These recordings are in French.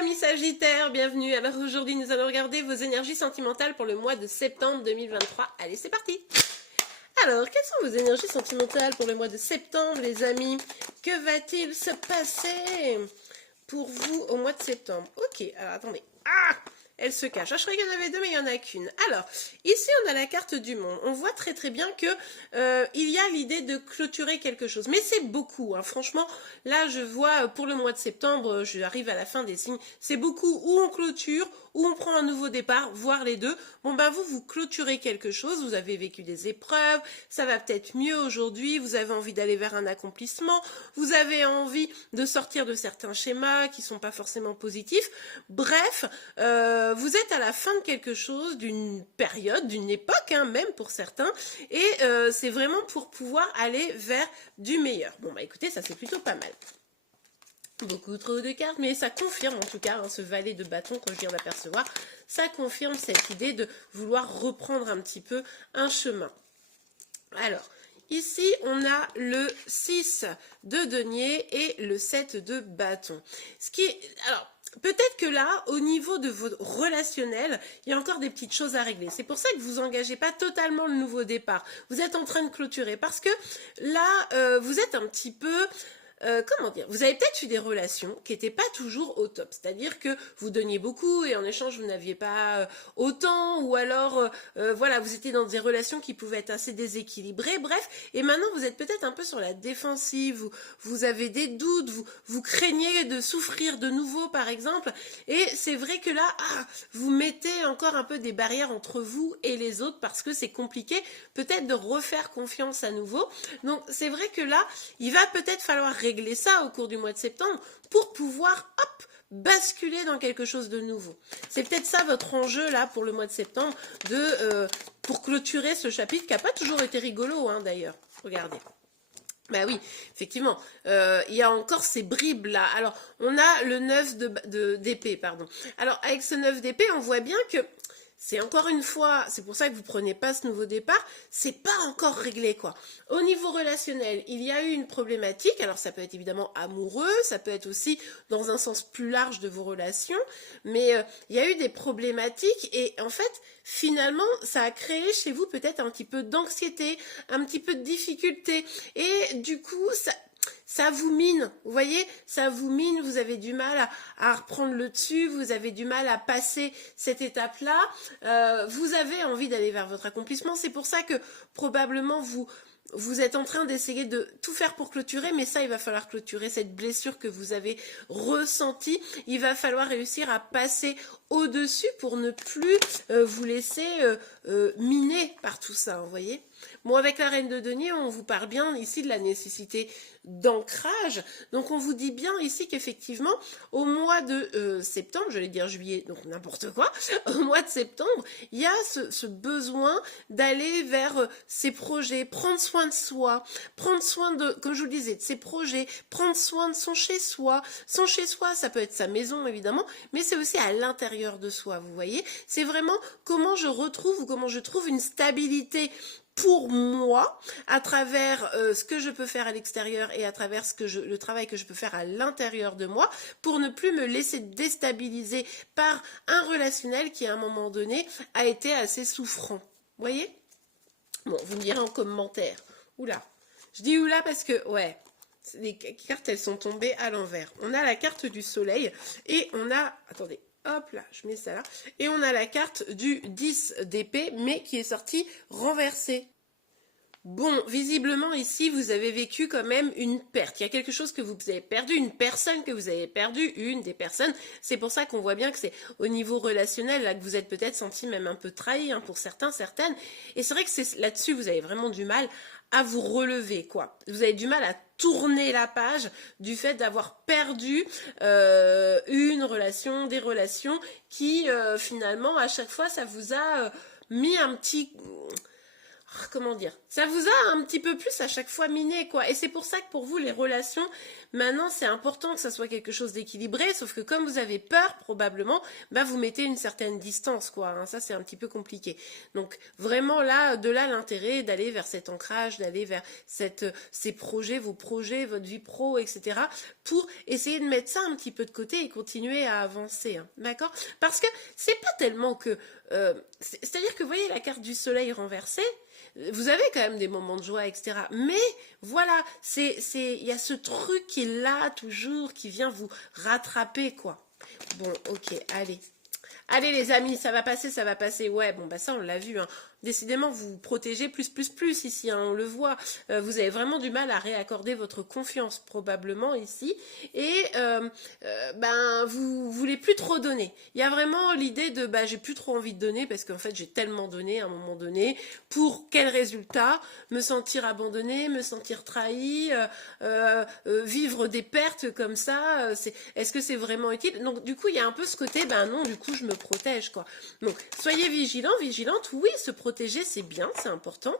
amis Sagittaires, bienvenue. Alors aujourd'hui nous allons regarder vos énergies sentimentales pour le mois de septembre 2023. Allez, c'est parti. Alors, quelles sont vos énergies sentimentales pour le mois de septembre, les amis? Que va-t-il se passer pour vous au mois de septembre? Ok, alors attendez. Ah, elle se cache. Ah, je croyais qu'il y en avait deux, mais il n'y en a qu'une. Alors, ici, on a la carte du monde. On voit très très bien que il y a l'idée de clôturer quelque chose. Mais c'est beaucoup, hein. Franchement, là, je vois pour le mois de septembre, j'arrive à la fin des signes. C'est beaucoup où on clôture, où on prend un nouveau départ, voire les deux. Bon, ben vous clôturez quelque chose. Vous avez vécu des épreuves. Ça va peut-être mieux aujourd'hui. Vous avez envie d'aller vers un accomplissement. Vous avez envie de sortir de certains schémas qui sont pas forcément positifs. Bref, vous êtes à la fin de quelque chose, d'une période, d'une époque, hein, même pour certains, et c'est vraiment pour pouvoir aller vers du meilleur. Bon, bah écoutez, ça c'est plutôt pas mal. Beaucoup trop de cartes, mais ça confirme en tout cas, hein, ce valet de bâton, quand je viens d'apercevoir, ça confirme cette idée de vouloir reprendre un petit peu un chemin. Alors, ici, on a le 6 de denier et le 7 de bâton. Alors, peut-être que là, au niveau de votre relationnel, il y a encore des petites choses à régler. C'est pour ça que vous engagez pas totalement le nouveau départ. Vous êtes en train de clôturer parce que là, vous êtes un petit peu... comment dire, vous avez peut-être eu des relations qui n'étaient pas toujours au top, c'est-à-dire que vous donniez beaucoup et en échange vous n'aviez pas autant, ou alors voilà, vous étiez dans des relations qui pouvaient être assez déséquilibrées, bref, et maintenant vous êtes peut-être un peu sur la défensive, vous avez des doutes, vous craignez de souffrir de nouveau par exemple, et c'est vrai que là, vous mettez encore un peu des barrières entre vous et les autres parce que c'est compliqué peut-être de refaire confiance à nouveau, donc c'est vrai que là, il va peut-être falloir régler ça au cours du mois de septembre pour pouvoir, hop, basculer dans quelque chose de nouveau. C'est peut-être ça votre enjeu là pour le mois de septembre, pour clôturer ce chapitre qui n'a pas toujours été rigolo, hein, d'ailleurs. Regardez. Bah oui, effectivement, il y a encore ces bribes là. Alors, on a le 9 d'épée, pardon. Alors, avec ce 9 d'épée, on voit bien que c'est encore une fois, c'est pour ça que vous prenez pas ce nouveau départ, c'est pas encore réglé quoi. Au niveau relationnel, il y a eu une problématique, alors ça peut être évidemment amoureux, ça peut être aussi dans un sens plus large de vos relations, mais il y a eu des problématiques et en fait, finalement, ça a créé chez vous peut-être un petit peu d'anxiété, un petit peu de difficulté et du coup, ça vous mine, vous voyez, ça vous mine, vous avez du mal à reprendre le dessus, vous avez du mal à passer cette étape-là, vous avez envie d'aller vers votre accomplissement, c'est pour ça que probablement vous êtes en train d'essayer de tout faire pour clôturer, mais ça, il va falloir clôturer cette blessure que vous avez ressentie. Il va falloir réussir à passer au-dessus pour ne plus vous laisser miner par tout ça, vous voyez. Bon, avec la reine de denier, on vous parle bien ici de la nécessité d'ancrage. Donc, on vous dit bien ici qu'effectivement, au mois de septembre, j'allais dire juillet, donc n'importe quoi, au mois de septembre, il y a ce besoin d'aller vers ses projets, prendre soin de soi, prendre soin de, comme je vous le disais, de ses projets, prendre soin de son chez-soi. Son chez-soi, ça peut être sa maison, évidemment, mais c'est aussi à l'intérieur de soi, vous voyez. C'est vraiment comment je retrouve ou comment je trouve une stabilité pour moi, à travers ce que je peux faire à l'extérieur et à travers le travail que je peux faire à l'intérieur de moi, pour ne plus me laisser déstabiliser par un relationnel qui, à un moment donné, a été assez souffrant. Vous voyez? Bon, vous me direz en commentaire. Oula. Je dis oula parce que, ouais, les cartes, elles sont tombées à l'envers. On a la carte du soleil et on a... Attendez. Hop là, je mets ça là. Et on a la carte du 10 d'épée, mais qui est sortie renversée. Bon, visiblement ici, vous avez vécu quand même une perte. Il y a quelque chose que vous avez perdu, une personne que vous avez perdu, une des personnes. C'est pour ça qu'on voit bien que c'est au niveau relationnel là que vous êtes peut-être senti même un peu trahi, hein, pour certains, certaines. Et c'est vrai que c'est là-dessus, vous avez vraiment du mal à vous relever, quoi. Vous avez du mal à tourner la page du fait d'avoir perdu une relation, des relations qui finalement à chaque fois ça vous a mis un petit... comment dire, ça vous a un petit peu plus à chaque fois miné, quoi. Et c'est pour ça que pour vous, les relations, maintenant, c'est important que ça soit quelque chose d'équilibré, sauf que comme vous avez peur, probablement, bah, vous mettez une certaine distance, quoi. Hein. Ça, c'est un petit peu compliqué. Donc, vraiment, là, de là, l'intérêt d'aller vers cet ancrage, d'aller vers ces projets, vos projets, votre vie pro, etc., pour essayer de mettre ça un petit peu de côté et continuer à avancer, hein. D'accord? Parce que c'est pas tellement que... c'est-à-dire que, vous voyez, la carte du soleil renversée, vous avez quand même des moments de joie, etc. Mais voilà, il y a ce truc qui est là toujours, qui vient vous rattraper, quoi. Bon, ok, allez. Allez les amis, ça va passer, ça va passer. Ouais, bon, bah ça, on l'a vu, hein. Décidément, vous vous protégez plus ici, hein, on le voit. Vous avez vraiment du mal à réaccorder votre confiance, probablement, ici. Et ben, vous voulez plus trop donner. Il y a vraiment l'idée de, bah, j'ai plus trop envie de donner, parce qu'en fait, j'ai tellement donné à un moment donné. Pour quel résultat? Me sentir abandonné, me sentir trahi, vivre des pertes comme ça, est-ce que c'est vraiment utile? Donc, du coup, il y a un peu ce côté, ben non, du coup, je me protège, quoi. Donc, soyez vigilants, vigilantes. Oui, se protéger, c'est bien, c'est important.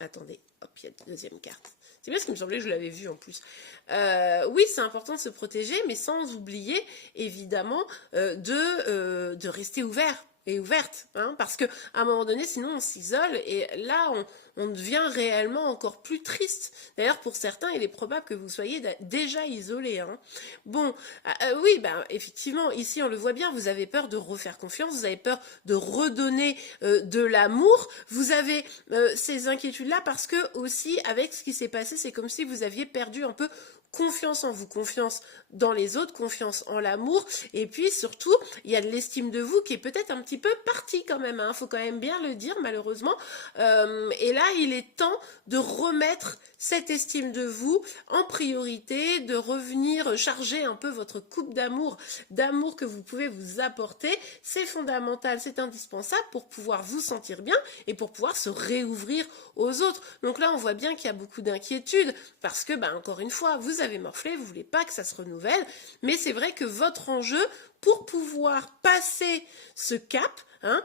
Attendez, hop, il y a une deuxième carte. C'est bien parce qu'il me semblait que je l'avais vu en plus. Oui, c'est important de se protéger, mais sans oublier, évidemment, de rester ouvert et ouverte, hein, parce qu'à un moment donné, sinon on s'isole, et là, on devient réellement encore plus triste. D'ailleurs, pour certains, il est probable que vous soyez déjà isolé. Hein. Bon, oui, ben, effectivement, ici, on le voit bien, vous avez peur de refaire confiance, vous avez peur de redonner de l'amour, vous avez ces inquiétudes-là parce que, aussi, avec ce qui s'est passé, c'est comme si vous aviez perdu un peu confiance en vous, confiance dans les autres, confiance en l'amour, et puis surtout, il y a de l'estime de vous qui est peut-être un petit peu partie quand même, hein, faut quand même bien le dire malheureusement, et là il est temps de remettre cette estime de vous en priorité, de revenir charger un peu votre coupe d'amour que vous pouvez vous apporter, c'est fondamental, c'est indispensable pour pouvoir vous sentir bien et pour pouvoir se réouvrir aux autres. Donc là on voit bien qu'il y a beaucoup d'inquiétude parce que, bah, encore une fois, vous avez morflé, vous voulez pas que ça se renouvelle, mais c'est vrai que votre enjeu, pour pouvoir passer ce cap, hein,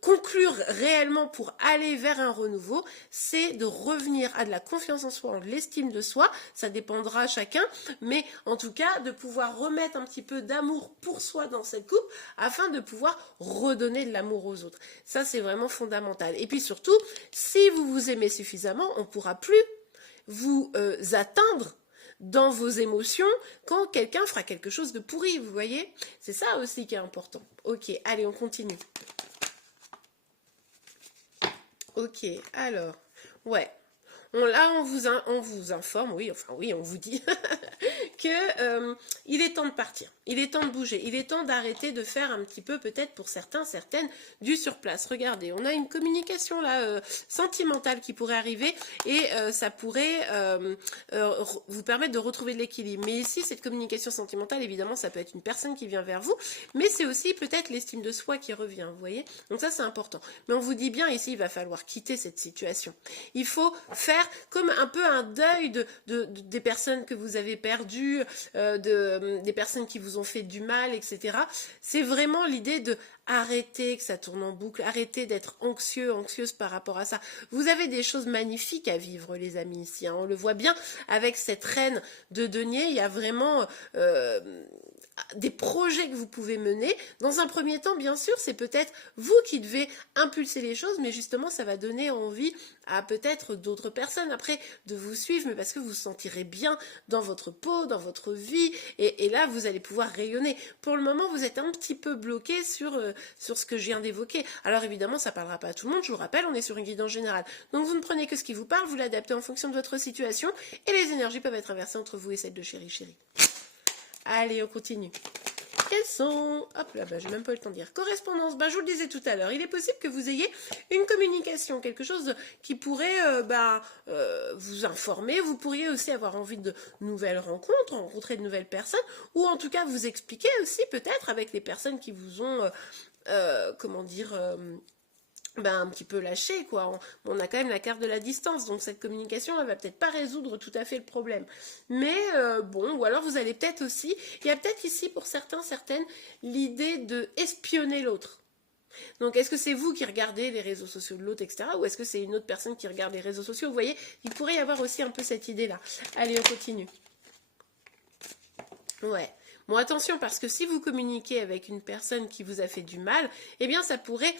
conclure réellement pour aller vers un renouveau, c'est de revenir à de la confiance en soi, de l'estime de soi, ça dépendra chacun, mais en tout cas de pouvoir remettre un petit peu d'amour pour soi dans cette coupe, afin de pouvoir redonner de l'amour aux autres. Ça c'est vraiment fondamental. Et puis surtout, si vous vous aimez suffisamment, on ne pourra plus vous atteindre dans vos émotions quand quelqu'un fera quelque chose de pourri, vous voyez? C'est ça aussi qui est important. Ok, allez, on continue. Ok, alors, ouais. Là, on vous informe, oui, enfin oui, on vous dit que il est temps de partir, il est temps de bouger, il est temps d'arrêter de faire un petit peu, peut-être pour certains, certaines, du surplace. Regardez, on a une communication là sentimentale qui pourrait arriver et ça pourrait vous permettre de retrouver de l'équilibre. Mais ici, cette communication sentimentale, évidemment, ça peut être une personne qui vient vers vous, mais c'est aussi peut-être l'estime de soi qui revient, vous voyez? Donc ça, c'est important. Mais on vous dit bien, ici, il va falloir quitter cette situation. Il faut faire comme un peu un deuil des personnes que vous avez perdues, des personnes qui vous ont fait du mal, etc. C'est vraiment l'idée de arrêter que ça tourne en boucle, arrêter d'être anxieuse par rapport à ça. Vous avez des choses magnifiques à vivre, les amis, ici, hein. On le voit bien avec cette reine de denier, il y a vraiment des projets que vous pouvez mener. Dans un premier temps, bien sûr, c'est peut-être vous qui devez impulser les choses, mais justement, ça va donner envie à peut-être d'autres personnes après de vous suivre, mais parce que vous vous sentirez bien dans votre peau, dans votre vie, et là, vous allez pouvoir rayonner. Pour le moment, vous êtes un petit peu bloqué sur ce que je viens d'évoquer. Alors évidemment, ça ne parlera pas à tout le monde, je vous rappelle, on est sur une guidance générale. Donc vous ne prenez que ce qui vous parle, vous l'adaptez en fonction de votre situation, et les énergies peuvent être inversées entre vous et celle de chérie. Allez, on continue. Quels sont... Hop là, j'ai même pas eu le temps de dire. Correspondance, je vous le disais tout à l'heure. Il est possible que vous ayez une communication, quelque chose qui pourrait vous informer. Vous pourriez aussi avoir envie de nouvelles rencontres, rencontrer de nouvelles personnes, ou en tout cas vous expliquer aussi peut-être avec les personnes qui vous ont... un petit peu lâché, quoi. On a quand même la carte de la distance, donc cette communication, elle va peut-être pas résoudre tout à fait le problème. Mais bon, ou alors vous allez peut-être aussi, il y a peut-être ici pour certains, certaines, l'idée de espionner l'autre. Donc, est-ce que c'est vous qui regardez les réseaux sociaux de l'autre, etc. ou est-ce que c'est une autre personne qui regarde les réseaux sociaux? Vous voyez, il pourrait y avoir aussi un peu cette idée-là. Allez, on continue. Ouais. Bon, attention, parce que si vous communiquez avec une personne qui vous a fait du mal, eh bien, ça pourrait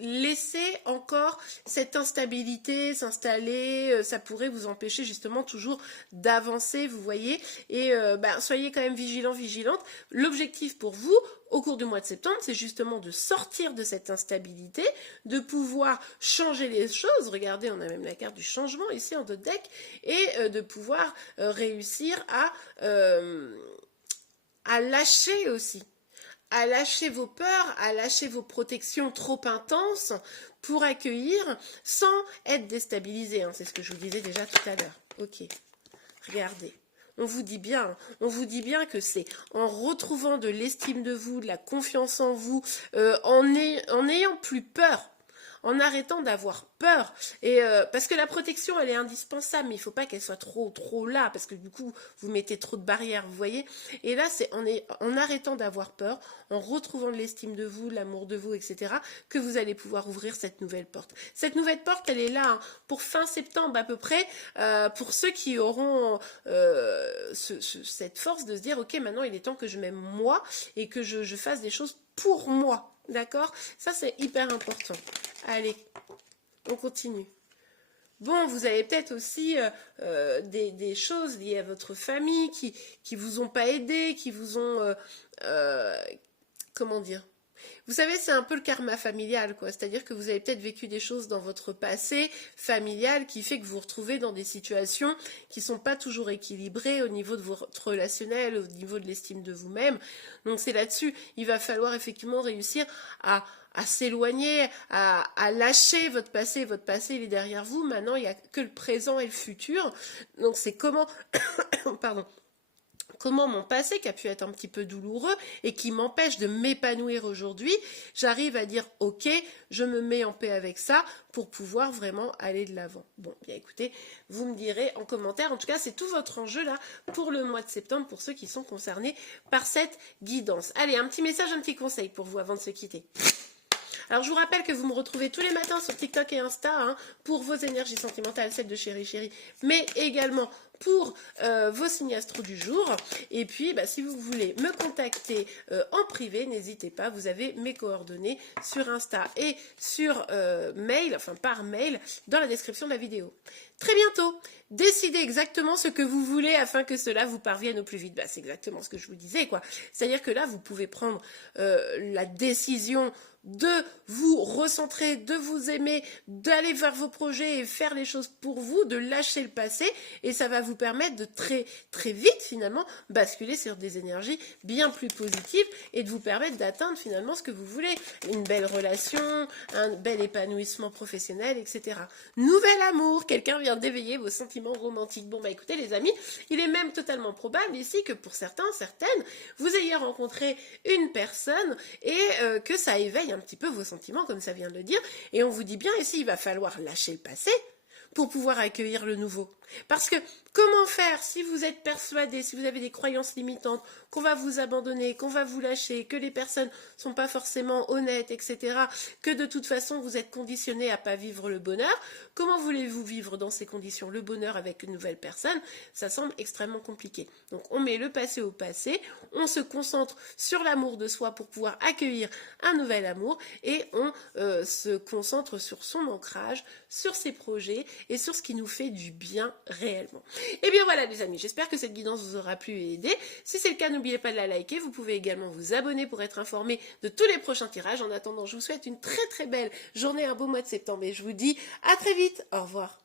laisser encore cette instabilité s'installer, ça pourrait vous empêcher justement toujours d'avancer, vous voyez, et soyez quand même vigilants, vigilantes. L'objectif pour vous, au cours du mois de septembre, c'est justement de sortir de cette instabilité, de pouvoir changer les choses. Regardez, on a même la carte du changement ici en dos de deck, et de pouvoir réussir à lâcher aussi, à lâcher vos peurs, à lâcher vos protections trop intenses pour accueillir sans être déstabilisé. Hein. C'est ce que je vous disais déjà tout à l'heure. Ok, regardez. On vous dit bien que c'est en retrouvant de l'estime de vous, de la confiance en vous, en n'ayant plus peur, en arrêtant d'avoir peur. Et parce que la protection, elle est indispensable, mais il ne faut pas qu'elle soit trop là, parce que du coup, vous mettez trop de barrières, vous voyez. Et là, c'est en arrêtant d'avoir peur, en retrouvant de l'estime de vous, l'amour de vous, etc., que vous allez pouvoir ouvrir cette nouvelle porte. Cette nouvelle porte, elle est là hein, pour fin septembre à peu près, pour ceux qui auront cette force de se dire, ok, maintenant il est temps que je m'aime moi et que je fasse des choses pour moi. D'accord? Ça, c'est hyper important. Allez, on continue. Bon, vous avez peut-être aussi des choses liées à votre famille qui vous ont pas aidé, qui vous ont... comment dire? Vous savez, c'est un peu le karma familial, quoi. C'est-à-dire que vous avez peut-être vécu des choses dans votre passé familial qui fait que vous vous retrouvez dans des situations qui sont pas toujours équilibrées au niveau de votre relationnel, au niveau de l'estime de vous-même. Donc c'est là-dessus, il va falloir effectivement réussir à s'éloigner, à lâcher votre passé. Votre passé, il est derrière vous. Maintenant, il n'y a que le présent et le futur. Donc c'est comment... Pardon. Comment mon passé, qui a pu être un petit peu douloureux et qui m'empêche de m'épanouir aujourd'hui, j'arrive à dire ok, je me mets en paix avec ça pour pouvoir vraiment aller de l'avant. Bon, bien écoutez, vous me direz en commentaire, en tout cas c'est tout votre enjeu là pour le mois de septembre, pour ceux qui sont concernés par cette guidance. Allez, un petit message, un petit conseil pour vous avant de se quitter. Alors je vous rappelle que vous me retrouvez tous les matins sur TikTok et Insta hein, pour vos énergies sentimentales, celles de Chérie Chérie, mais également pour vos signes astro du jour. Et puis, si vous voulez me contacter en privé, n'hésitez pas, vous avez mes coordonnées sur Insta et sur mail, enfin par mail, dans la description de la vidéo. Très bientôt, décidez exactement ce que vous voulez afin que cela vous parvienne au plus vite. C'est exactement ce que je vous disais, quoi. C'est-à-dire que là, vous pouvez prendre la décision de vous recentrer, de vous aimer, d'aller vers vos projets et faire les choses pour vous, de lâcher le passé, et ça va vous permettre de très très vite finalement basculer sur des énergies bien plus positives et de vous permettre d'atteindre finalement ce que vous voulez, une belle relation, un bel épanouissement professionnel, etc. Nouvel amour, quelqu'un vient d'éveiller vos sentiments romantiques. Bon écoutez les amis, il est même totalement probable ici que pour certains, certaines, vous ayez rencontré une personne et que ça éveille un petit peu vos sentiments, comme ça vient de le dire, et on vous dit bien ici, il va falloir lâcher le passé pour pouvoir accueillir le nouveau. Parce que comment faire si vous êtes persuadé, si vous avez des croyances limitantes, qu'on va vous abandonner, qu'on va vous lâcher, que les personnes sont pas forcément honnêtes, etc., que de toute façon vous êtes conditionné à pas vivre le bonheur, comment voulez-vous vivre dans ces conditions le bonheur avec une nouvelle personne? Ça semble extrêmement compliqué. Donc on met le passé au passé, on se concentre sur l'amour de soi pour pouvoir accueillir un nouvel amour et on se concentre sur son ancrage, sur ses projets et sur ce qui nous fait du bien réellement. Et bien voilà les amis, j'espère que cette guidance vous aura plu et aidé. Si c'est le cas, n'oubliez pas de la liker. Vous pouvez également vous abonner pour être informé de tous les prochains tirages. En attendant, je vous souhaite une très très belle journée, un beau mois de septembre et je vous dis à très vite. Au revoir.